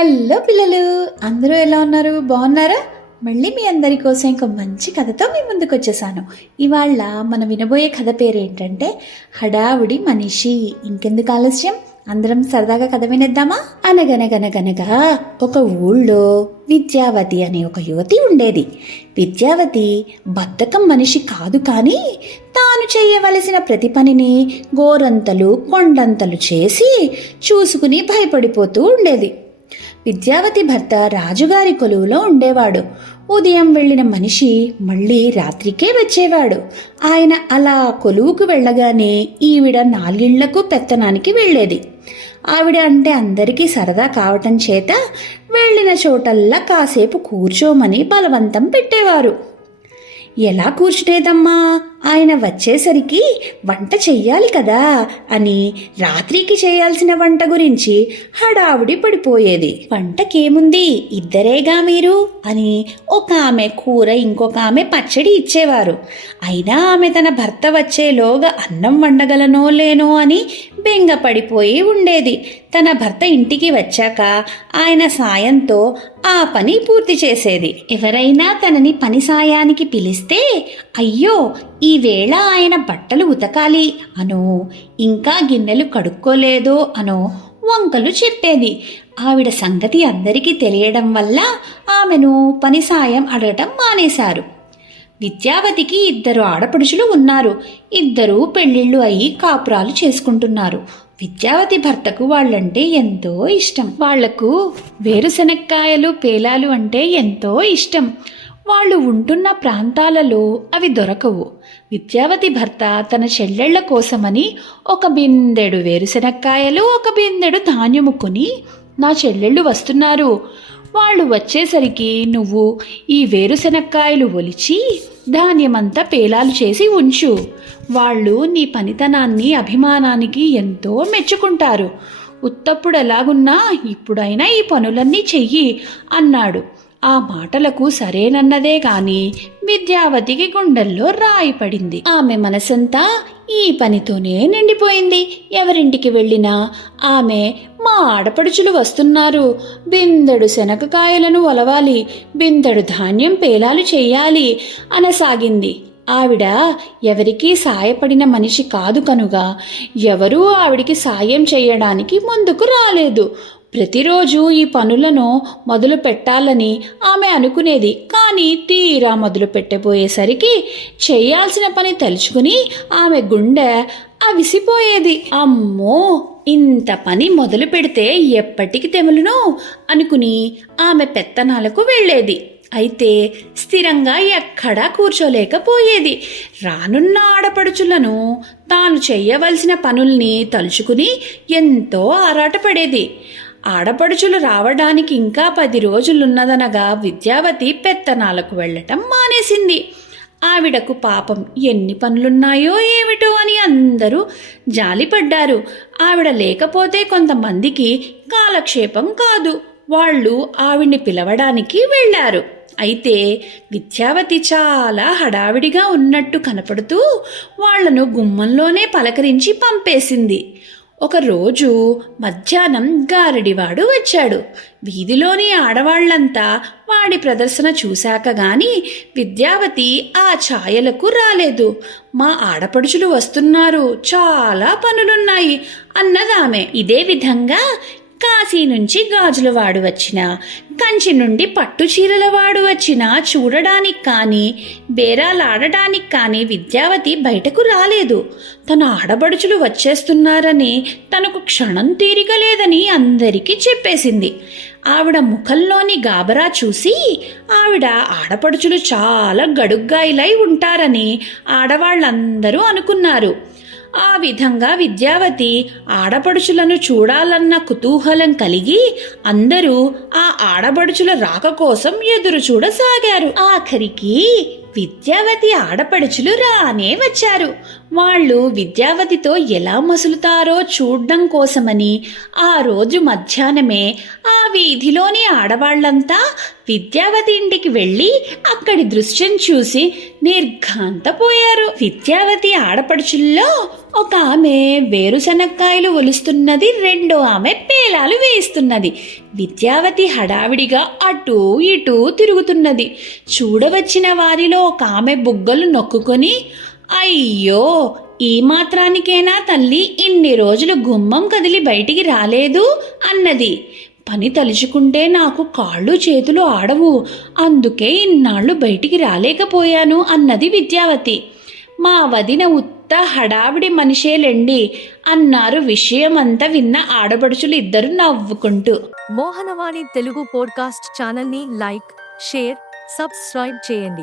Hello పిల్లలు అందరూ ఎలా ఉన్నారు? బాగున్నారా? మళ్ళీ మీ అందరి కోసం ఇంకో మంచి కథతో మీ ముందుకు వచ్చేసాను. ఇవాళ మనం వినబోయే కథ పేరు ఏంటంటే హడావుడి మనిషి. ఇంకెందుకు ఆలస్యం? అందరం సరదాగా కథ వినేద్దామా? అనగనగనగనగా ఒక ఊళ్ళో విద్యావతి అనే ఒక యువతి ఉండేది. విద్యావతి బద్ధకం మనిషి కాదు కానీ తాను చేయవలసిన ప్రతి పనిని గోరంతలు కొండంతలు చేసి చూసుకుని భయపడిపోతూ ఉండేది. విద్యావతి భర్త రాజుగారి కొలువులో ఉండేవాడు. ఉదయం వెళ్ళిన మనిషి మళ్ళీ రాత్రికే వచ్చేవాడు. ఆయన అలా కొలువుకు వెళ్ళగానే ఈవిడ నాలుగిళ్ళకు పెత్తనానికి వెళ్ళేది. ఆవిడ అంటే అందరికీ సరదా కావటం చేత వెళ్ళిన చోటల్లా కాసేపు కూర్చోమని బలవంతం పెట్టేవారు. ఎలా కూర్చునేదమ్మా? ఆయన వచ్చేసరికి వంట చెయ్యాలి కదా అని రాత్రికి చేయాల్సిన వంట గురించి హడావుడి పడిపోయేది. వంటకేముంది? ఇద్దరేగా మీరు? అని ఒక ఆమె కూర ఇంకొక ఆమె పచ్చడి ఇచ్చేవారు. అయినా ఆమె తన భర్త వచ్చేలోగా అన్నం వండగలనో లేనో అని బెంగపడిపోయి ఉండేది. తన భర్త ఇంటికి వచ్చాక ఆయన సాయంతో ఆ పని పూర్తి చేసేది. ఎవరైనా తనని పని సాయానికి పిలిస్తే అయ్యో ఈ ఈవేళ ఆయన బట్టలు ఉతకాలి అనో ఇంకా గిన్నెలు కడుక్కోలేదో అనో వంకలు చెప్పేది. ఆవిడ సంగతి అందరికీ తెలియడం వల్ల ఆమెను పని సాయం అడగటం మానేశారు. విద్యావతికి ఇద్దరు ఆడపడుచులు ఉన్నారు. ఇద్దరు పెళ్ళిళ్ళు అయ్యి కాపురాలు చేసుకుంటున్నారు. విద్యావతి భర్తకు వాళ్ళంటే ఎంతో ఇష్టం. వాళ్ళకు వేరుశనక్కాయలు పేలాలు అంటే ఎంతో ఇష్టం. వాళ్ళు ఉంటున్న ప్రాంతాలలో అవి దొరకవు. విద్యావతి భర్త తన చెల్లెళ్ళ కోసమని ఒక బిందెడు వేరుశనక్కాయలు ఒక బిందెడు ధాన్యము కొని నా చెల్లెళ్ళు వస్తున్నారు. వాళ్ళు వచ్చేసరికి నువ్వు ఈ వేరుశనక్కాయలు ఒలిచి ధాన్యమంతా పేలాలు చేసి ఉంచు. వాళ్ళు నీ పనితనాన్ని అభిమానానికి ఎంతో మెచ్చుకుంటారు. ఉత్తప్పుడు ఎలాగున్నా ఇప్పుడైనా ఈ పనులన్నీ చెయ్యి అన్నాడు. ఆ మాటలకు సరేనన్నదే గాని విద్యావతికి గుండెల్లో రాయి పడింది. ఆమె మనసంతా ఈ పనితోనే నిండిపోయింది. ఎవరింటికి వెళ్ళినా ఆమె మా ఆడపడుచులు వస్తున్నారు. బిందెడు శనగకాయలను ఒలవాలి బిందెడు ధాన్యం పేలాలు చేయాలి అనసాగింది. ఆవిడ ఎవరికీ సాయపడిన మనిషి కాదు కనుగా ఎవరూ ఆవిడికి సాయం చేయడానికి ముందుకు రాలేదు. ప్రతిరోజు ఈ పనులను మొదలు పెట్టాలని ఆమె అనుకునేది. కానీ తీరా మొదలు పెట్టబోయేసరికి చేయాల్సిన పని తలుచుకుని ఆమె గుండె అవిసిపోయేది. అమ్మో! ఇంత పని మొదలు పెడితే ఎప్పటికి తెములును? అనుకుని ఆమె పెత్తనాలకు వెళ్ళేది. అయితే స్థిరంగా ఎక్కడా కూర్చోలేకపోయేది. రానున్న ఆడపడుచులను తాను చేయవలసిన పనుల్ని తలుచుకుని ఎంతో ఆరాటపడేది. ఆడపడుచులు రావడానికి ఇంకా పది రోజులున్నదనగా విద్యావతి పెత్తనాలకు వెళ్ళటం మానేసింది. ఆవిడకు పాపం ఎన్ని పనులున్నాయో ఏమిటో అని అందరూ జాలిపడ్డారు. ఆవిడ లేకపోతే కొంతమందికి కాలక్షేపం కాదు. వాళ్ళు ఆవిడ్ని పిలవడానికి వెళ్ళారు. అయితే విద్యావతి చాలా హడావిడిగా ఉన్నట్టు కనపడుతూ వాళ్ళను గుమ్మంలోనే పలకరించి పంపేసింది. ఒకరోజు మధ్యాహ్నం గారడివాడు వచ్చాడు. వీధిలోని ఆడవాళ్ళంతా వాడి ప్రదర్శన చూశాక గాని విద్యావతి ఆ ఛాయలకు రాలేదు. మా ఆడపడుచులు వస్తున్నారు. చాలా పనులున్నాయి అన్నదామె. ఇదే విధంగా కాశీ నుంచి గాజుల వాడు వచ్చిన కంచి నుండి పట్టు చీరల వాడు వచ్చిన చూడడానికి కానీ బేరాలాడడానికి కానీ విద్యావతి బయటకు రాలేదు. తన ఆడబడుచులు వచ్చేస్తున్నారని తనకు క్షణం తీరిక లేదని అందరికీ చెప్పేసింది. ఆవిడ ముఖంలోని గాబరా చూసి ఆవిడ ఆడపడుచులు చాలా గడుగ్గాయిలై ఉంటారని ఆడవాళ్ళందరూ అనుకున్నారు. ఆ విధంగా విద్యావతి ఆడపడుచులను చూడాలన్న కుతూహలం కలిగి అందరూ ఆ ఆడపడుచుల రాక కోసం ఎదురు చూడసాగారు. ఆఖరికి విద్యావతి ఆడపడుచులు రానే వచ్చారు. వాళ్ళు విద్యావతితో ఎలా మసులుతారో చూడ్డం కోసమని ఆ రోజు మధ్యాహ్నమే ఆ వీధిలోని ఆడవాళ్ళంతా విద్యావతి ఇంటికి వెళ్ళి అక్కడి దృశ్యం చూసి నిర్ఘాంతపోయారు. విద్యావతి ఆడపడుచుల్లో ఒక ఆమె వేరుశనక్కాయలు ఒలుస్తున్నది రెండో ఆమె పేలాలు వేయిస్తున్నది. విద్యావతి హడావిడిగా అటూ ఇటూ తిరుగుతున్నది. చూడవచ్చిన వారిలో ఒక ఆమె బుగ్గలు నొక్కుకొని అయ్యో ఈ మాత్రానికేనా తల్లి ఇన్ని రోజులు గుమ్మం కదిలి బయటికి రాలేదు? అన్నది. పని తలుచుకుంటే నాకు కాళ్ళు చేతులు ఆడవు. అందుకే ఇన్నాళ్ళు బయటికి రాలేకపోయాను అన్నది విద్యావతి. మా వదిన ఉత్త హడావిడి మనిషేలెండి అన్నారు విషయమంతా విన్న ఆడపడుచులు ఇద్దరు నవ్వుకుంటూ. మోహనవాణి తెలుగు పోడ్కాస్ట్ ఛానల్ని లైక్ షేర్ సబ్స్క్రైబ్ చేయండి.